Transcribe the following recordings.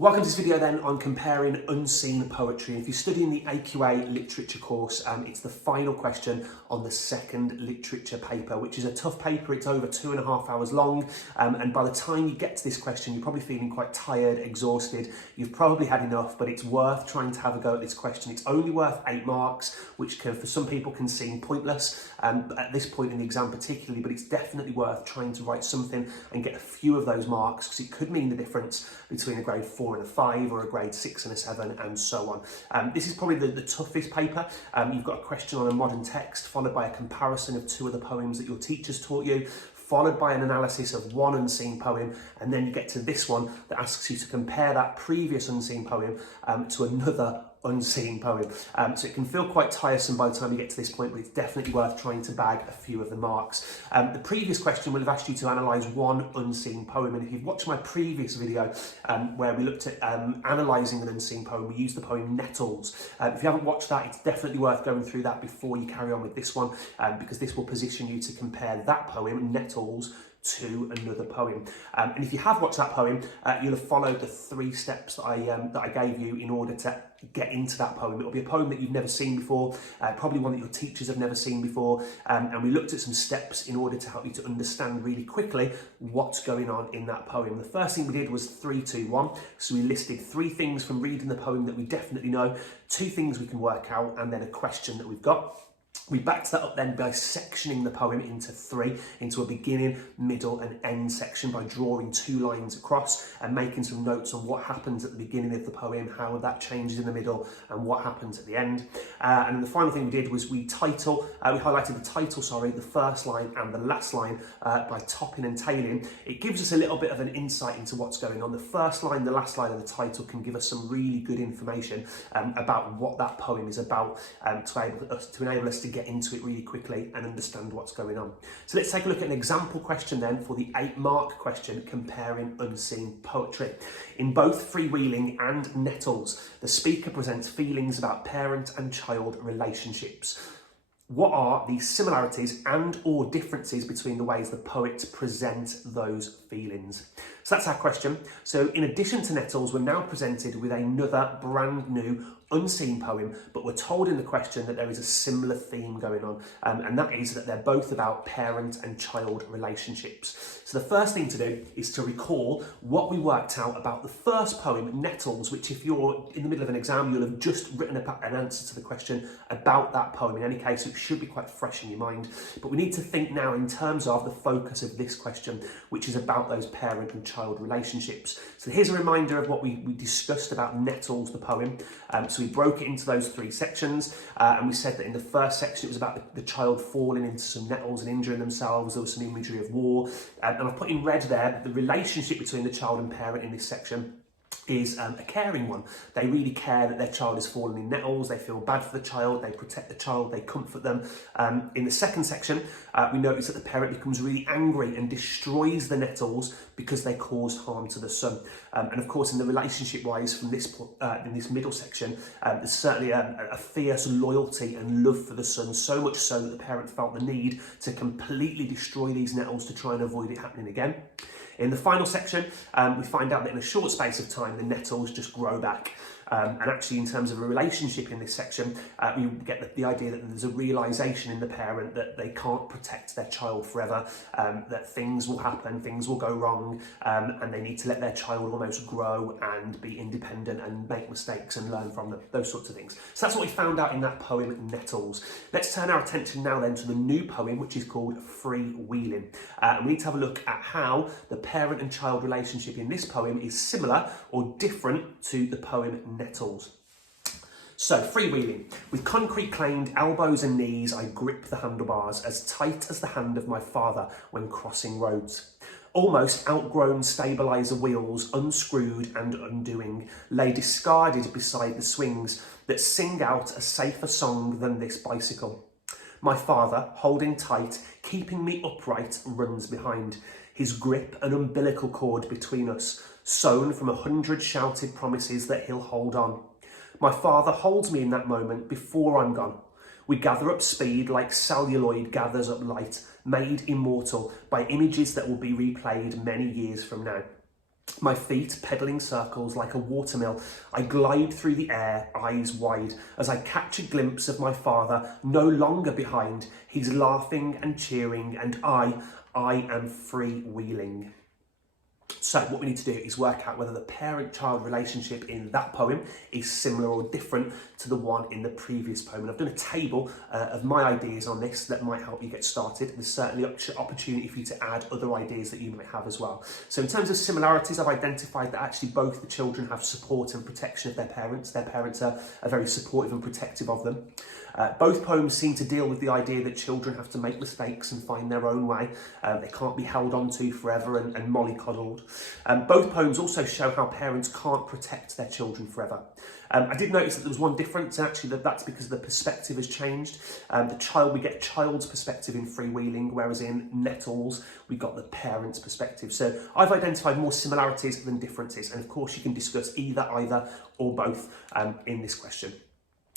Welcome to this video then on comparing unseen poetry. If you're studying the AQA literature course, it's the final question on the second literature paper, which is a tough paper. It's over 2.5 hours long. And by the time you get to this question, you're probably feeling quite tired, exhausted. You've probably had enough, but it's worth trying to have a go at this question. It's only worth 8 marks, which for some people can seem pointless at this point in the exam particularly, but it's definitely worth trying to write something and get a few of those marks, because it could mean the difference between a grade 4 and a 5 or a grade 6 and a 7 and so on. This is probably the toughest paper. You've got a question on a modern text followed by a comparison of 2 of the poems that your teachers taught you, followed by an analysis of one unseen poem, and then you get to this one that asks you to compare that previous unseen poem to another unseen poem. So it can feel quite tiresome by the time you get to this point, but it's definitely worth trying to bag a few of the marks. The previous question will have asked you to analyse one unseen poem, and if you've watched my previous video where we looked at analysing an unseen poem, we used the poem Nettles. If you haven't watched that, it's definitely worth going through that before you carry on with this one, because this will position you to compare that poem, Nettles, to another poem. And if you have watched that poem, you'll have followed the 3 steps that I gave you in order to get into that poem. It'll be a poem that you've never seen before, probably one that your teachers have never seen before, and we looked at some steps in order to help you to understand really quickly what's going on in that poem. The first thing we did was 3, 2, 1. So we listed 3 things from reading the poem that we definitely know, 2 things we can work out, and then a question that we've got. We backed that up then by sectioning the poem into 3, into a beginning, middle and end section, by drawing 2 lines across and making some notes on what happens at the beginning of the poem, how that changes in the middle and what happens at the end. And then the final thing we did was we highlighted the title, the first line and the last line by topping and tailing. It gives us a little bit of an insight into what's going on. The first line, the last line and the title can give us some really good information about what that poem is about, to enable us to get into it really quickly and understand what's going on. So let's take a look at an example question then for the 8-mark question, comparing unseen poetry. In both Freewheeling and Nettles, the speaker presents feelings about parent and child relationships. What are the similarities and or differences between the ways the poets present those feelings? So that's our question. So in addition to Nettles, we're now presented with another brand new unseen poem, but we're told in the question that there is a similar theme going on, and that is that they're both about parent and child relationships. So the first thing to do is to recall what we worked out about the first poem, Nettles, which if you're in the middle of an exam, you'll have just written an answer to the question about that poem. In any case, it should be quite fresh in your mind. But we need to think now in terms of the focus of this question, which is about those parent and child relationships. So here's a reminder of what we discussed about Nettles, the poem. So we broke it into those 3 sections, and we said that in the first section it was about the child falling into some nettles and injuring themselves. There was some imagery of war, and I've put in red there the relationship between the child and parent in this section is a caring one. They really care that their child is falling in nettles. They feel bad for the child, they protect the child, they comfort them. In the second section, we notice that the parent becomes really angry and destroys the nettles because they cause harm to the son. And of course, in the relationship-wise, from this in this middle section, there's certainly a fierce loyalty and love for the son, so much so that the parent felt the need to completely destroy these nettles to try and avoid it happening again. In the final section, we find out that in a short space of time, the nettles just grow back. And actually, in terms of a relationship in this section, we get the idea that there's a realisation in the parent that they can't protect their child forever, that things will happen, things will go wrong, and they need to let their child almost grow and be independent and make mistakes and learn from them, those sorts of things. So that's what we found out in that poem, Nettles. Let's turn our attention now then to the new poem, which is called Freewheeling. And we need to have a look at how the parent and child relationship in this poem is similar or different to the poem Nettles. So, freewheeling. With concrete planed elbows and knees, I grip the handlebars as tight as the hand of my father when crossing roads. Almost outgrown stabiliser wheels, unscrewed and undoing, lay discarded beside the swings that sing out a safer song than this bicycle. My father, holding tight, keeping me upright, runs behind. His grip an umbilical cord between us, sewn from 100 shouted promises that he'll hold on. My father holds me in that moment before I'm gone. We gather up speed like celluloid gathers up light, made immortal by images that will be replayed many years from now. My feet pedalling circles like a watermill, I glide through the air, eyes wide, as I catch a glimpse of my father, no longer behind. He's laughing and cheering, and I am freewheeling. So what we need to do is work out whether the parent-child relationship in that poem is similar or different to the one in the previous poem. And I've done a table of my ideas on this that might help you get started. There's certainly opportunity for you to add other ideas that you might have as well. So in terms of similarities, I've identified that actually both the children have support and protection of their parents. Their parents are very supportive and protective of them. Both poems seem to deal with the idea that children have to make mistakes and find their own way. They can't be held onto forever and mollycoddled. Both poems also show how parents can't protect their children forever. I did notice that there was one difference, and actually that's because the perspective has changed. We get a child's perspective in Freewheeling, whereas in Nettles, we got the parent's perspective. So I've identified more similarities than differences, and of course you can discuss either or both in this question.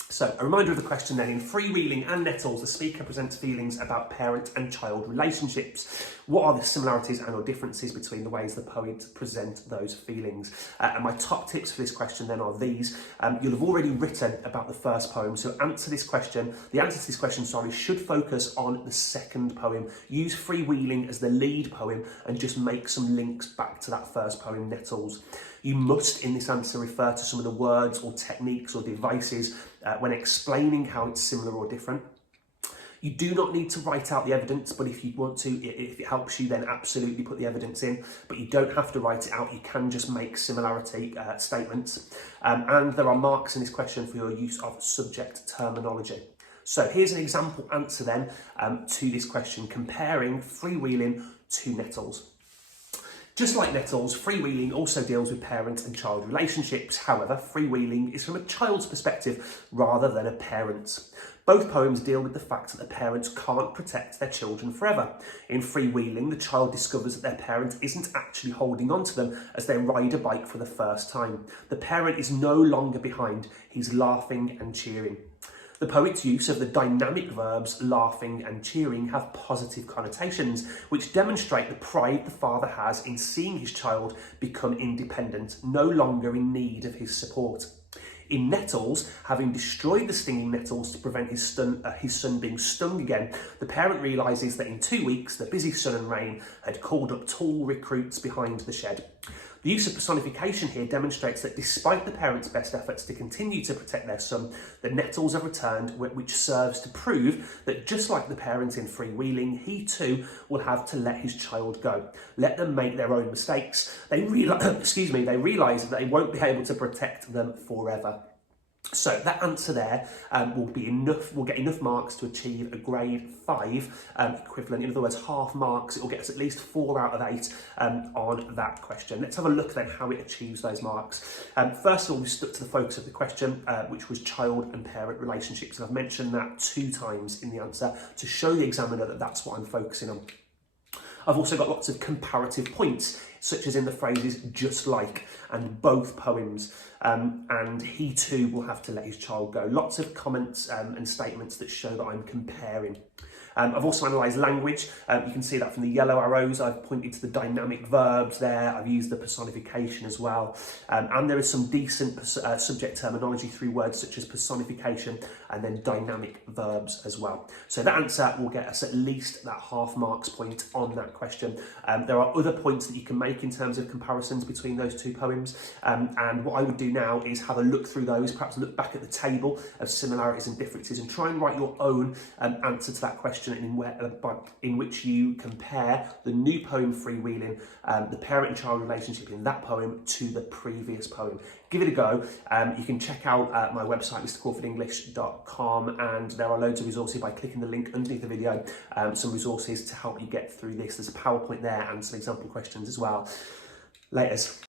So a reminder of the question then, in Freewheeling and Nettles, the speaker presents feelings about parent and child relationships. What are the similarities and or differences between the ways the poets present those feelings? And my top tips for this question then are these. You'll have already written about the first poem, so the answer to this question should focus on the second poem. Use Freewheeling as the lead poem and just make some links back to that first poem, Nettles. You must, in this answer, refer to some of the words or techniques or devices when explaining how it's similar or different. You do not need to write out the evidence, but if you want to, if it helps you, then absolutely put the evidence in. But you don't have to write it out. You can just make similarity statements. And there are marks in this question for your use of subject terminology. So here's an example answer then to this question, comparing Freewheeling to Nettles. Just like Nettles, Freewheeling also deals with parent and child relationships. However, Freewheeling is from a child's perspective rather than a parent's. Both poems deal with the fact that the parents can't protect their children forever. In Freewheeling, the child discovers that their parent isn't actually holding on to them as they ride a bike for the first time. The parent is no longer behind, he's laughing and cheering. The poet's use of the dynamic verbs laughing and cheering have positive connotations, which demonstrate the pride the father has in seeing his child become independent, no longer in need of his support. In Nettles, having destroyed the stinging nettles to prevent his son being stung again, the parent realises that in 2 weeks, the busy sun and rain had called up tall recruits behind the shed. The use of personification here demonstrates that despite the parents' best efforts to continue to protect their son, the nettles have returned, which serves to prove that just like the parents in Freewheeling, he too will have to let his child go. Let them make their own mistakes. They realise that they won't be able to protect them forever. So that answer there will get enough marks to achieve a grade 5 equivalent. In other words, half marks. It will get us at least 4 out of 8 on that question. Let's have a look then how it achieves those marks. First of all, we stuck to the focus of the question, which was child and parent relationships. And I've mentioned that 2 times in the answer to show the examiner that that's what I'm focusing on. I've also got lots of comparative points, such as in the phrases just like and both poems, and he too will have to let his child go. Lots of comments and statements that show that I'm comparing. I've also analysed language. You can see that from the yellow arrows. I've pointed to the dynamic verbs there. I've used the personification as well. And there is some decent subject terminology through words such as personification and then dynamic verbs as well. So that answer will get us at least that half marks point on that question. There are other points that you can make in terms of comparisons between those 2 poems. And what I would do now is have a look through those, perhaps look back at the table of similarities and differences and try and write your own answer to that question in which you compare the new poem Freewheeling, the parent and child relationship in that poem to the previous poem. Give it a go. You can check out my website, mrcrawfordenglish.com, and there are loads of resources by clicking the link underneath the video, some resources to help you get through this. There's a PowerPoint there and some example questions as well. Laters.